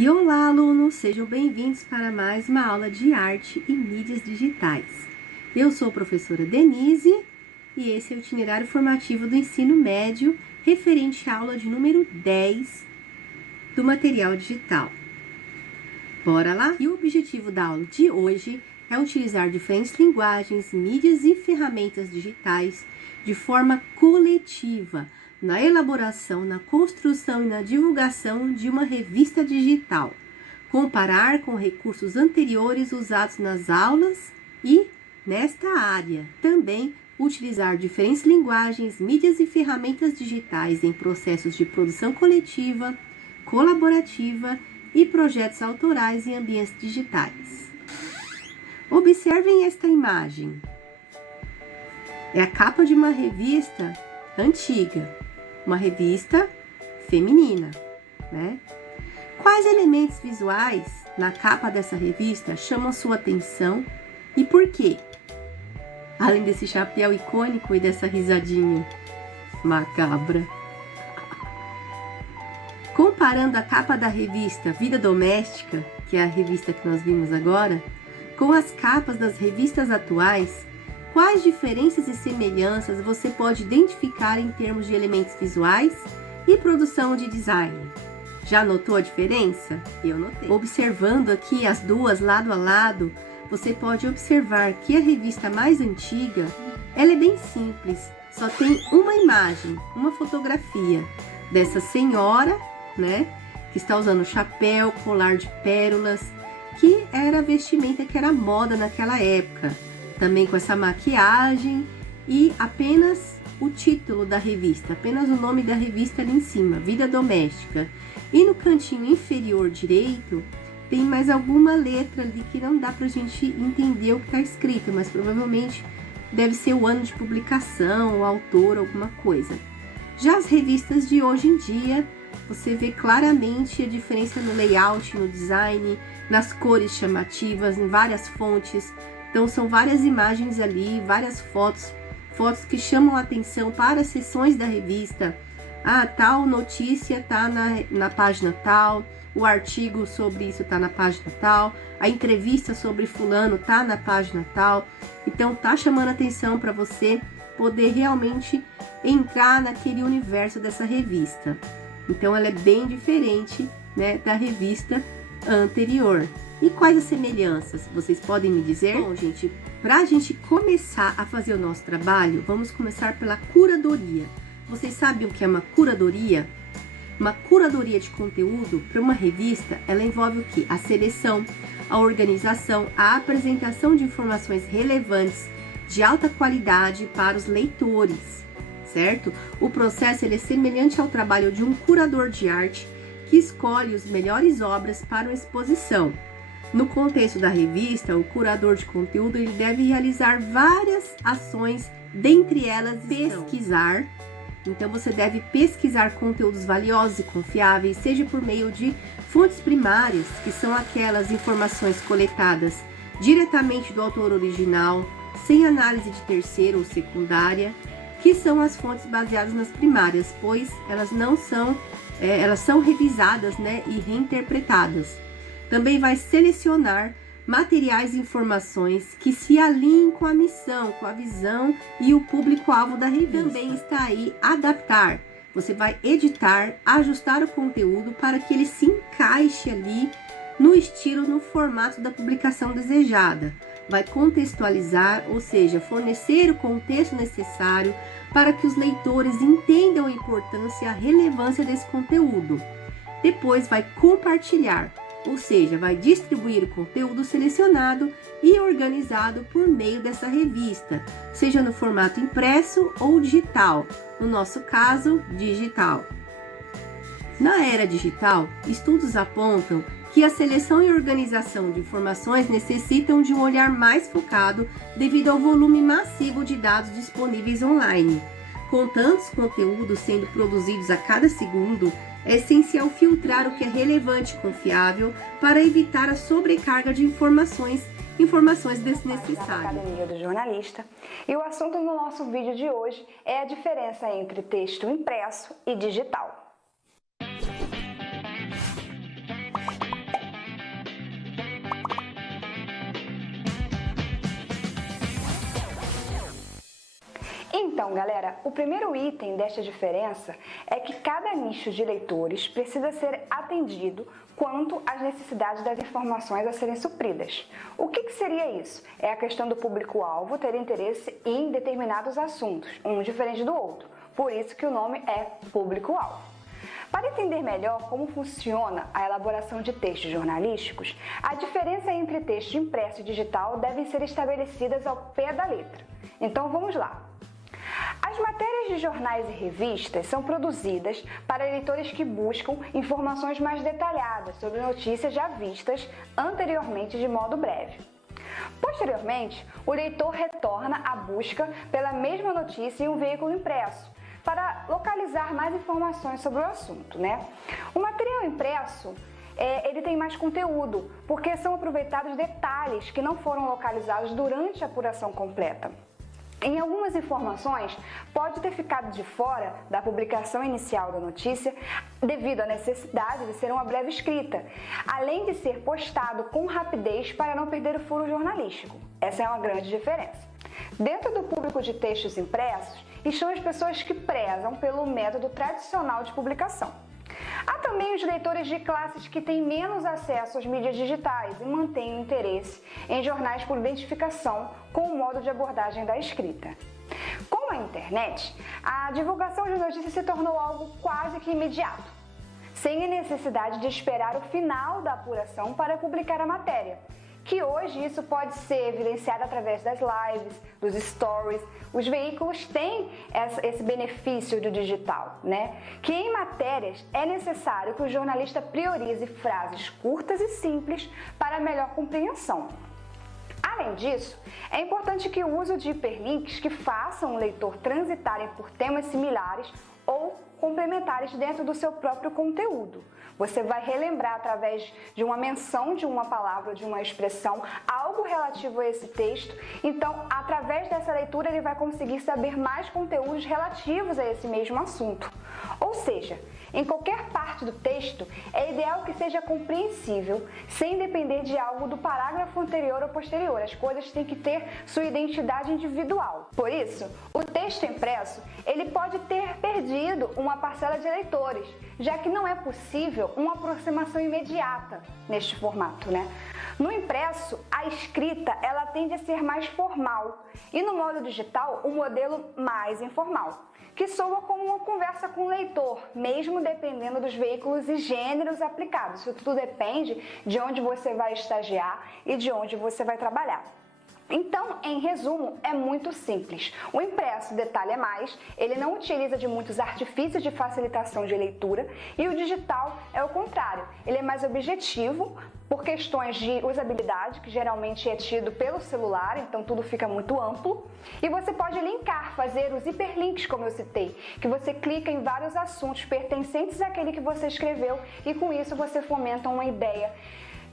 E olá, alunos! Sejam bem-vindos para mais uma aula de arte e mídias digitais. Eu sou a professora Denise e esse é o itinerário formativo do ensino médio referente à aula de número 10 do material digital. Bora lá? E o objetivo da aula de hoje é utilizar diferentes linguagens, mídias e ferramentas digitais de forma coletiva, na elaboração, na construção e na divulgação de uma revista digital, comparar com recursos anteriores usados nas aulas e, nesta área, também utilizar diferentes linguagens, mídias e ferramentas digitais em processos de produção coletiva, colaborativa e projetos autorais em ambientes digitais. Observem esta imagem. É a capa de uma revista antiga, uma revista feminina, né? Quais elementos visuais na capa dessa revista chamam sua atenção e por quê? Além desse chapéu icônico e dessa risadinha macabra. Comparando a capa da revista Vida Doméstica, que é a revista que nós vimos agora, com as capas das revistas atuais, quais diferenças e semelhanças você pode identificar em termos de elementos visuais e produção de design? Já notou a diferença? Eu notei. Observando aqui as duas lado a lado, você pode observar que a revista mais antiga, ela é bem simples, só tem uma imagem, uma fotografia dessa senhora, né, que está usando chapéu, colar de pérolas, que era a vestimenta que era moda naquela época. Também com essa maquiagem e apenas o título da revista, apenas o nome da revista ali em cima, Vida Doméstica. E no cantinho inferior direito tem mais alguma letra ali que não dá pra gente entender o que está escrito, mas provavelmente deve ser o ano de publicação, o autor, alguma coisa. Já as revistas de hoje em dia, você vê claramente a diferença no layout, no design, nas cores chamativas, em várias fontes. Então, são várias imagens ali, várias fotos que chamam a atenção para as seções da revista. Ah, tal notícia tá na página tal, o artigo sobre isso tá na página tal, a entrevista sobre fulano tá na página tal. Então, tá chamando a atenção para você poder realmente entrar naquele universo dessa revista. Então, ela é bem diferente, né, da revista anterior. E quais as semelhanças? Vocês podem me dizer? Bom, gente, para a gente começar a fazer o nosso trabalho, vamos começar pela curadoria. Vocês sabem o que é uma curadoria? Uma curadoria de conteúdo para uma revista, ela envolve o quê? A seleção, a organização, a apresentação de informações relevantes, de alta qualidade para os leitores, certo? O processo ele é semelhante ao trabalho de um curador de arte que escolhe as melhores obras para uma exposição. No contexto da revista, o curador de conteúdo ele deve realizar várias ações, dentre elas pesquisar. Então você deve pesquisar conteúdos valiosos e confiáveis, seja por meio de fontes primárias, que são aquelas informações coletadas diretamente do autor original, sem análise de terceira ou secundária, que são as fontes baseadas nas primárias, pois elas não são, elas são revisadas, né, e reinterpretadas. Também vai selecionar materiais e informações que se alinhem com a missão, com a visão e o público-alvo da revista. Também está aí adaptar. Você vai editar, ajustar o conteúdo para que ele se encaixe ali no estilo, no formato da publicação desejada. Vai contextualizar, ou seja, fornecer o contexto necessário para que os leitores entendam a importância e a relevância desse conteúdo. Depois vai compartilhar, ou seja, vai distribuir o conteúdo selecionado e organizado por meio dessa revista, seja no formato impresso ou digital, no nosso caso, digital. Na era digital, estudos apontam que a seleção e organização de informações necessitam de um olhar mais focado devido ao volume massivo de dados disponíveis online. Com tantos conteúdos sendo produzidos a cada segundo, é essencial filtrar o que é relevante e confiável para evitar a sobrecarga de informações desnecessárias. Academia do Jornalista. E o assunto do nosso vídeo de hoje é a diferença entre texto impresso e digital. Então, galera, o primeiro item desta diferença é que cada nicho de leitores precisa ser atendido quanto às necessidades das informações a serem supridas. O que seria isso? É a questão do público-alvo ter interesse em determinados assuntos, um diferente do outro. Por isso que o nome é público-alvo. Para entender melhor como funciona a elaboração de textos jornalísticos, a diferença entre texto impresso e digital devem ser estabelecidas ao pé da letra. Então vamos lá. As matérias de jornais e revistas são produzidas para leitores que buscam informações mais detalhadas sobre notícias já vistas anteriormente de modo breve. Posteriormente, o leitor retorna à busca pela mesma notícia em um veículo impresso, para localizar mais informações sobre o assunto, né? O material impresso, ele tem mais conteúdo, porque são aproveitados detalhes que não foram localizados durante a apuração completa. Em algumas informações, pode ter ficado de fora da publicação inicial da notícia devido à necessidade de ser uma breve escrita, além de ser postado com rapidez para não perder o furo jornalístico. Essa é uma grande diferença. Dentro do público de textos impressos, estão as pessoas que prezam pelo método tradicional de publicação. Há também os leitores de classes que têm menos acesso às mídias digitais e mantêm o interesse em jornais por identificação com o modo de abordagem da escrita. Com a internet, a divulgação de notícias se tornou algo quase que imediato, sem a necessidade de esperar o final da apuração para publicar a matéria, que hoje isso pode ser evidenciado através das lives, dos stories. Os veículos têm esse benefício do digital, né? Que em matérias é necessário que o jornalista priorize frases curtas e simples para melhor compreensão. Além disso, é importante que o uso de hiperlinks que façam o leitor transitarem por temas similares ou complementares dentro do seu próprio conteúdo. Você vai relembrar através de uma menção de uma palavra, de uma expressão, algo relativo a esse texto. Então, através dessa leitura, ele vai conseguir saber mais conteúdos relativos a esse mesmo assunto. Ou seja, em qualquer parte do texto, é ideal que seja compreensível, sem depender de algo do parágrafo anterior ou posterior. As coisas têm que ter sua identidade individual. Por isso, o texto impresso, ele pode ter perdido uma parcela de leitores, já que não é possível uma aproximação imediata neste formato, né? No impresso, a escrita, ela tende a ser mais formal, e no modo digital, o modelo mais informal, que soa como uma conversa com o leitor, mesmo dependendo dos veículos e gêneros aplicados. Isso tudo depende de onde você vai estagiar e de onde você vai trabalhar. Então, em resumo, é muito simples. O impresso detalha mais, ele não utiliza de muitos artifícios de facilitação de leitura, e o digital é o contrário. Ele é mais objetivo por questões de usabilidade, que geralmente é tido pelo celular, então tudo fica muito amplo. E você pode linkar, fazer os hiperlinks, como eu citei, que você clica em vários assuntos pertencentes àquele que você escreveu, e com isso você fomenta uma ideia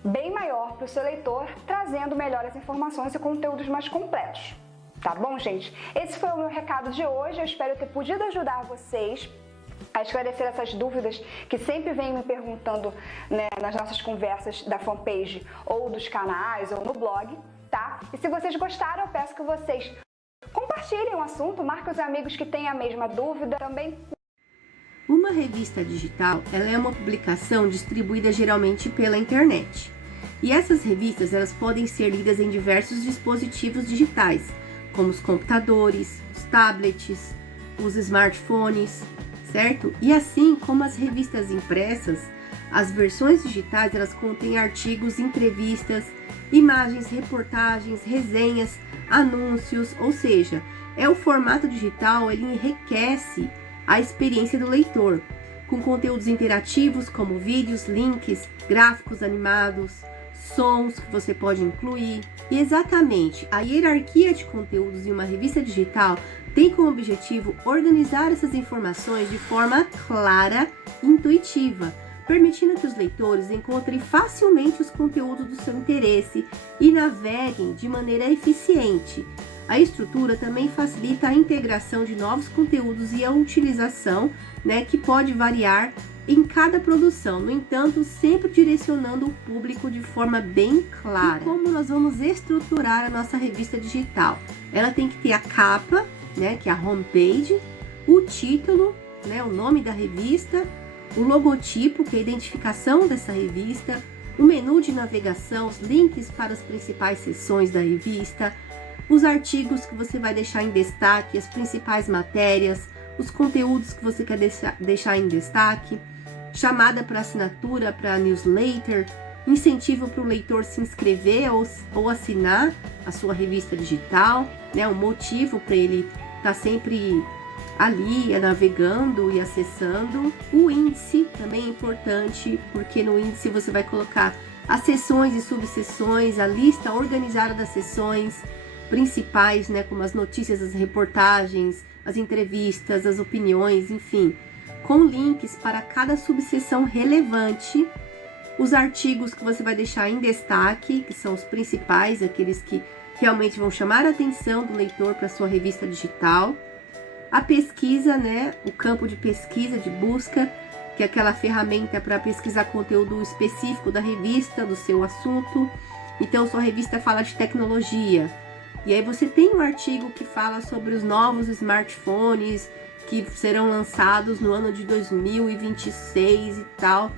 bem maior para o seu leitor, trazendo melhores informações e conteúdos mais completos. Tá bom, gente? Esse foi o meu recado de hoje. Eu espero ter podido ajudar vocês a esclarecer essas dúvidas que sempre vêm me perguntando, né, nas nossas conversas da fanpage ou dos canais ou no blog, tá? E se vocês gostaram, eu peço que vocês compartilhem o assunto, marquem os amigos que têm a mesma dúvida também. Uma revista digital, ela é uma publicação distribuída geralmente pela internet. E essas revistas, elas podem ser lidas em diversos dispositivos digitais, como os computadores, os tablets, os smartphones, certo? E assim como as revistas impressas, as versões digitais, elas contêm artigos, entrevistas, imagens, reportagens, resenhas, anúncios, ou seja, o formato digital, ele enriquece a experiência do leitor, com conteúdos interativos como vídeos, links, gráficos animados, sons que você pode incluir. E exatamente, a hierarquia de conteúdos em uma revista digital tem como objetivo organizar essas informações de forma clara e intuitiva, permitindo que os leitores encontrem facilmente os conteúdos do seu interesse e naveguem de maneira eficiente. A estrutura também facilita a integração de novos conteúdos e a utilização, né, que pode variar em cada produção, no entanto, sempre direcionando o público de forma bem clara. E como nós vamos estruturar a nossa revista digital? Ela tem que ter a capa, né, que é a homepage, o título, né, o nome da revista, o logotipo, que é a identificação dessa revista, o menu de navegação, os links para as principais seções da revista, os artigos que você vai deixar em destaque, as principais matérias, os conteúdos que você quer deixar em destaque, chamada para assinatura, para newsletter, incentivo para o leitor se inscrever ou assinar a sua revista digital, né? Um motivo para ele estar sempre ali, navegando e acessando. O índice também é importante, porque no índice você vai colocar as seções e subseções, a lista organizada das seções principais, né? Como as notícias, as reportagens, as entrevistas, as opiniões, enfim, com links para cada subseção relevante, os artigos que você vai deixar em destaque, que são os principais, aqueles que realmente vão chamar a atenção do leitor para sua revista digital, a pesquisa, né, o campo de pesquisa, de busca, que é aquela ferramenta para pesquisar conteúdo específico da revista, do seu assunto. Então, sua revista fala de tecnologia, e aí você tem um artigo que fala sobre os novos smartphones que serão lançados no ano de 2026 e tal.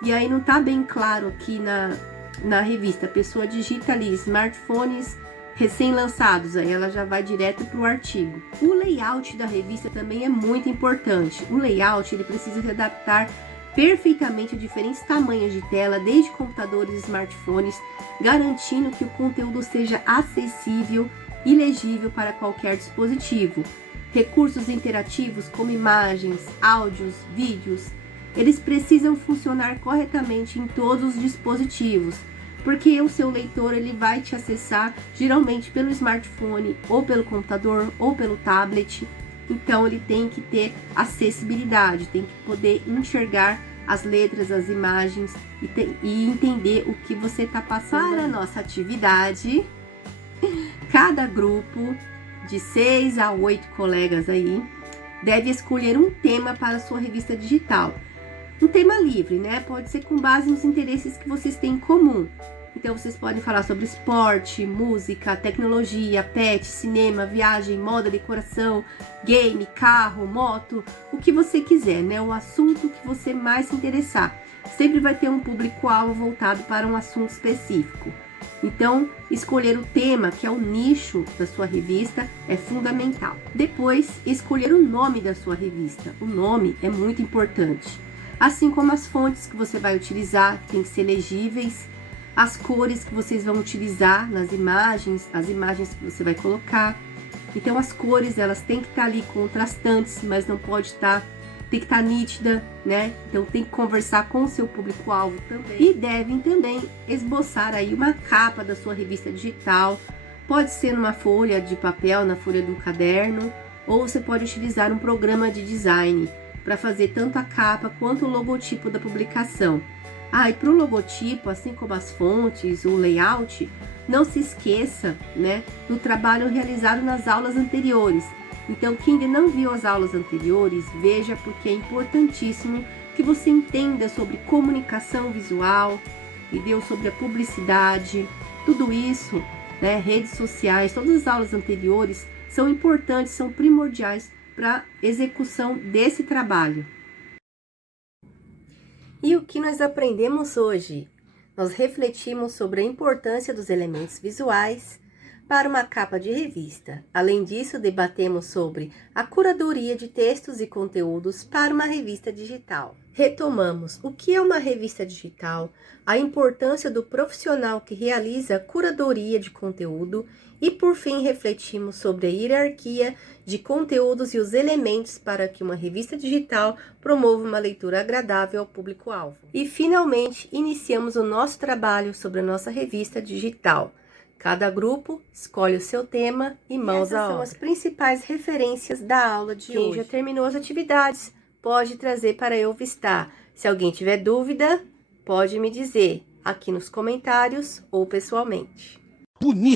E aí não tá bem claro aqui na revista. A pessoa digita ali smartphones recém-lançados, aí ela já vai direto para o artigo. O layout da revista também é muito importante. O layout ele precisa se adaptar perfeitamente a diferentes tamanhos de tela, desde computadores e smartphones, garantindo que o conteúdo seja acessível e legível para qualquer dispositivo. Recursos interativos como imagens, áudios, vídeos, eles precisam funcionar corretamente em todos os dispositivos, porque o seu leitor ele vai te acessar geralmente pelo smartphone, ou pelo computador, ou pelo tablet. Então ele tem que ter acessibilidade, tem que poder enxergar as letras, as imagens e entender o que você está passando. Para a nossa atividade, cada grupo de 6 a 8 colegas aí deve escolher um tema para a sua revista digital. Um tema livre, né? Pode ser com base nos interesses que vocês têm em comum. Então, vocês podem falar sobre esporte, música, tecnologia, pet, cinema, viagem, moda, decoração, game, carro, moto, o que você quiser, né? O assunto que você mais se interessar. Sempre vai ter um público-alvo voltado para um assunto específico. Então, escolher o tema, que é o nicho da sua revista, é fundamental. Depois, escolher o nome da sua revista. O nome é muito importante. Assim como as fontes que você vai utilizar, que tem que ser legíveis, as cores que vocês vão utilizar nas imagens, as imagens que você vai colocar. Então as cores, elas têm que estar ali contrastantes, mas não pode estar, tem que estar nítida, né? Então tem que conversar com o seu público-alvo também. E devem também esboçar aí uma capa da sua revista digital. Pode ser numa folha de papel, na folha do caderno, ou você pode utilizar um programa de design para fazer tanto a capa quanto o logotipo da publicação. E para o logotipo, assim como as fontes, o layout, não se esqueça, né, do trabalho realizado nas aulas anteriores. Então, quem ainda não viu as aulas anteriores, veja, porque é importantíssimo que você entenda sobre comunicação visual, entendeu? Sobre a publicidade, tudo isso, né, redes sociais, todas as aulas anteriores são importantes, são primordiais para a execução desse trabalho. E o que nós aprendemos hoje? Nós refletimos sobre a importância dos elementos visuais para uma capa de revista. Além disso, debatemos sobre a curadoria de textos e conteúdos para uma revista digital. Retomamos o que é uma revista digital, a importância do profissional que realiza a curadoria de conteúdo e, por fim, refletimos sobre a hierarquia de conteúdos e os elementos para que uma revista digital promova uma leitura agradável ao público-alvo. E, finalmente, iniciamos o nosso trabalho sobre a nossa revista digital. Cada grupo escolhe o seu tema e mãos à obra. Essas são as principais referências da aula de hoje. Quem já terminou as atividades pode trazer para eu vistar. Se alguém tiver dúvida, pode me dizer aqui nos comentários ou pessoalmente. Bonito!